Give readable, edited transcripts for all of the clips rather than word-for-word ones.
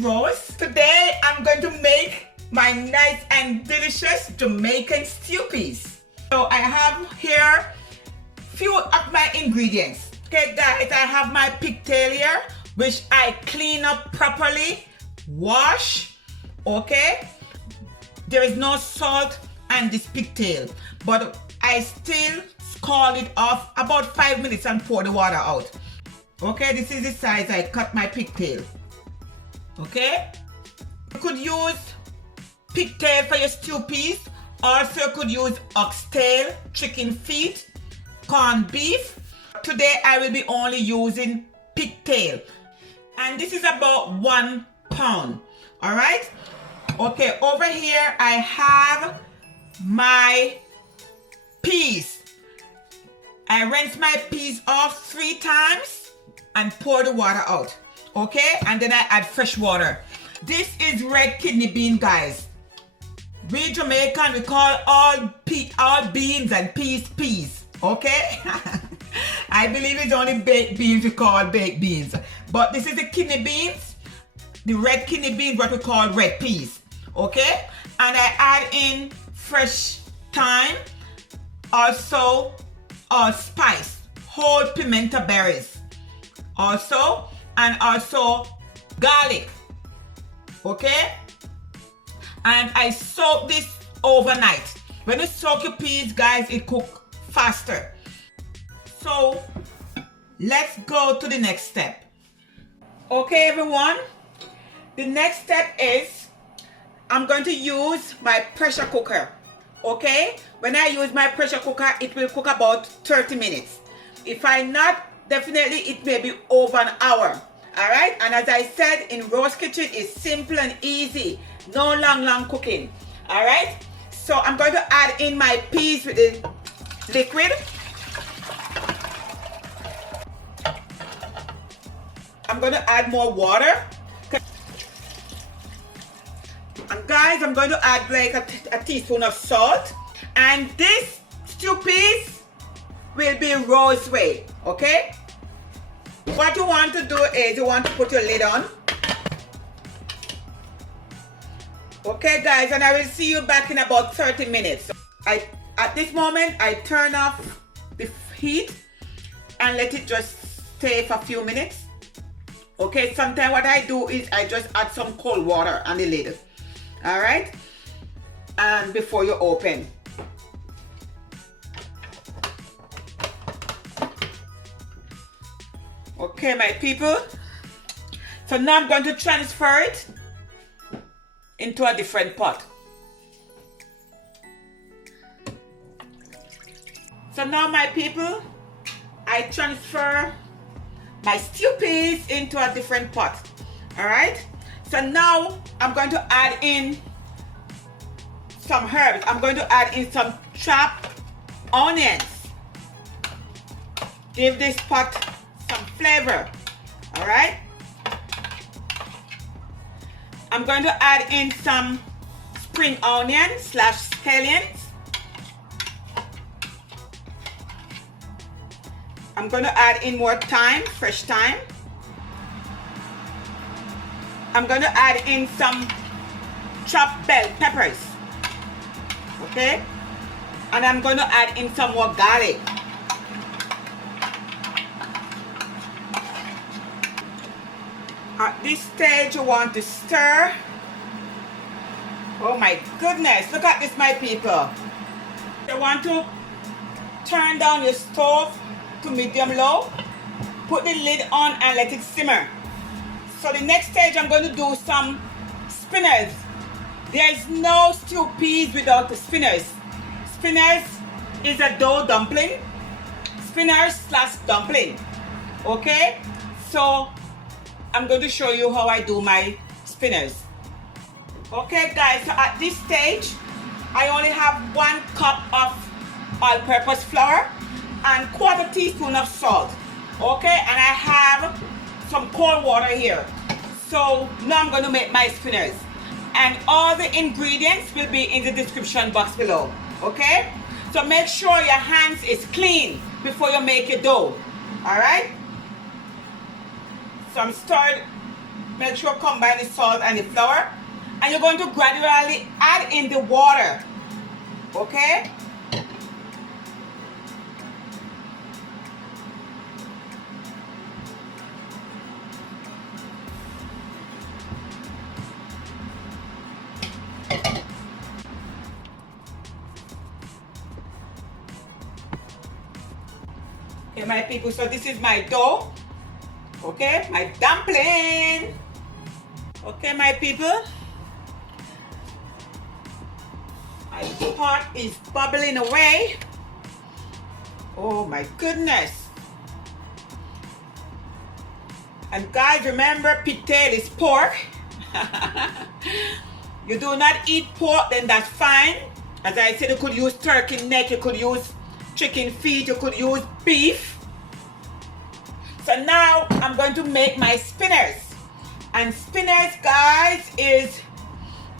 Rose. Today I'm going to make my nice and delicious Jamaican stew peas. So I have here few of my ingredients. Okay guys, I have my pigtail here, which I clean up properly, wash, okay? There is no salt on this pigtail, but I still scald it off about 5 minutes and pour the water out. Okay, this is the size I cut my pigtail. Okay, you could use pigtail for your stew peas. Also, you could use oxtail, chicken feet, corned beef. Today, I will be only using pigtail, and this is about 1 pound. All right. Okay, over here I have my peas. I rinse my peas off 3 times and pour the water out. Okay, and then I add fresh water. This is red kidney bean, guys. We Jamaican, we call all beans and peas. Okay. I believe it's only baked beans we call baked beans, but this is the kidney beans, the red kidney beans, what we call red peas. Okay, and I add in fresh thyme, also spice, whole pimento berries, also, and also garlic. Okay, and I soak this overnight. When you soak your peas, guys, it cook faster. So let's go to the next step. Okay everyone, the next step is I'm going to use my pressure cooker. Okay, when I use my pressure cooker, it will cook about 30 minutes. If I not, definitely it may be over an hour. All right, and as I said, in Rose Kitchen, it's simple and easy, no long cooking. All right, so I'm going to add in my peas with the liquid. I'm going to add more water. And guys, I'm going to add like a teaspoon of salt. And this stew peas will be Rose way, okay? What you want to do is you want to put your lid on. Okay guys, and I will see you back in about 30 minutes. At this moment, I turn off the heat and let it just stay for a few minutes. Okay, sometimes what I do is I just add some cold water on the lid. All right, and before you open. Okay, my people. So now I'm going to transfer it into a different pot. So now, my people, I transfer my stew peas into a different pot. All right. So now I'm going to add in some herbs. I'm going to add in some chopped onions. Give this pot some flavor. All right. I'm going to add in some spring onions / scallions. I'm going to add in more thyme, fresh thyme. I'm going to add in some chopped bell peppers. Okay? And I'm going to add in some more garlic. At this stage, you want to stir. Oh my goodness, look at this, my people. You want to turn down your stove to medium low. Put the lid on and let it simmer. So the next stage, I'm going to do some spinners. There is no stew peas without the spinners. Spinners is a dough dumpling. Spinners / dumpling. Okay? So I'm going to show you how I do my spinners. Okay guys, so at this stage, I only have 1 cup of all-purpose flour and 1/4 teaspoon of salt. Okay, and I have some cold water here. So now I'm going to make my spinners, and all the ingredients will be in the description box below. Okay, so make sure your hands is clean before you make your dough. All right, so I'm stirred Make sure combine the salt and the flour. And you're going to gradually add in the water. Okay? Okay, my people, so this is my dough. Okay, my dumpling. Okay, my people. My pot is bubbling away. Oh my goodness. And guys, remember, pitail is pork. You do not eat pork, then that's fine. As I said, you could use turkey neck, you could use chicken feet, you could use beef. So now I'm going to make my spinners. And spinners, guys, is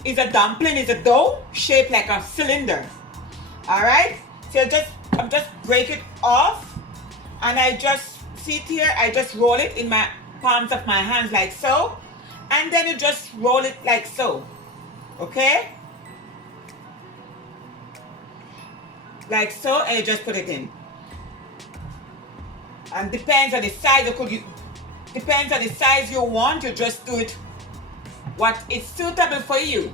a dumpling, is a dough shaped like a cylinder. Alright? So I'm just break it off, and I just see it here, I just roll it in my palms of my hands like so. And then you just roll it like so. Okay? Like so, and you just put it in. And depends on the size depends on the size you want, you just do it what is suitable for you.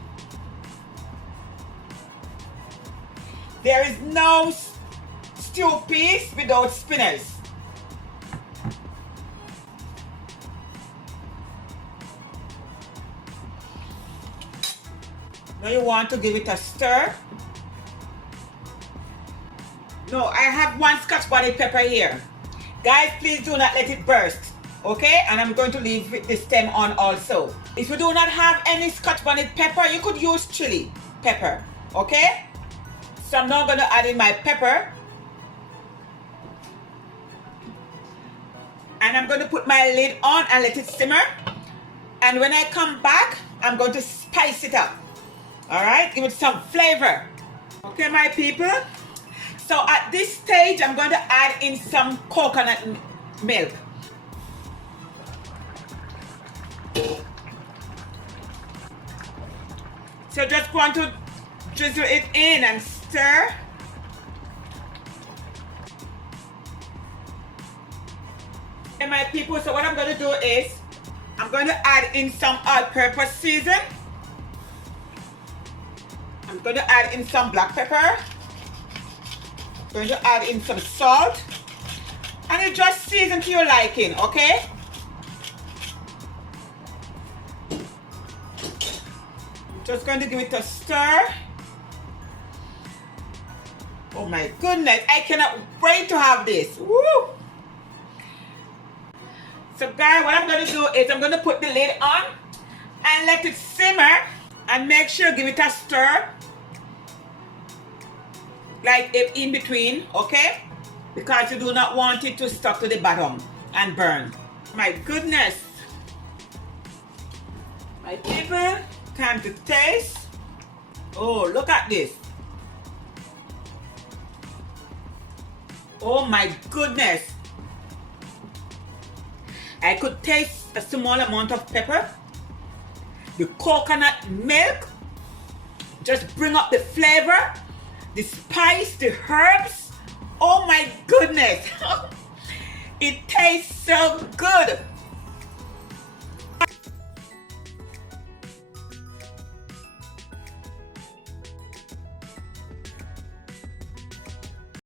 There is no stew piece without spinners. Now you want to give it a stir. No, I have one scotch bonnet pepper here. Guys, please do not let it burst. Okay? And I'm going to leave the stem on also. If you do not have any scotch bonnet pepper, you could use chili pepper. Okay? So I'm now going to add in my pepper. And I'm going to put my lid on and let it simmer. And when I come back, I'm going to spice it up. Alright? Give it some flavor. Okay, my people? So at this stage, I'm going to add in some coconut milk. So just want to drizzle it in and stir. And my people, so what I'm going to do is, I'm going to add in some all-purpose season. I'm going to add in some black pepper. Going to add in some salt, and you just season to your liking, okay? Just going to give it a stir. Oh my goodness, I cannot wait to have this. Woo! So guys, what I'm going to do is I'm going to put the lid on and let it simmer, and make sure give it a stir. Like in between, okay? Because you do not want it to stuck to the bottom and burn. My goodness. My people, time to taste. Oh, look at this. Oh my goodness. I could taste a small amount of pepper. The coconut milk just bring up the flavor. The spice, the herbs, oh my goodness. It tastes so good.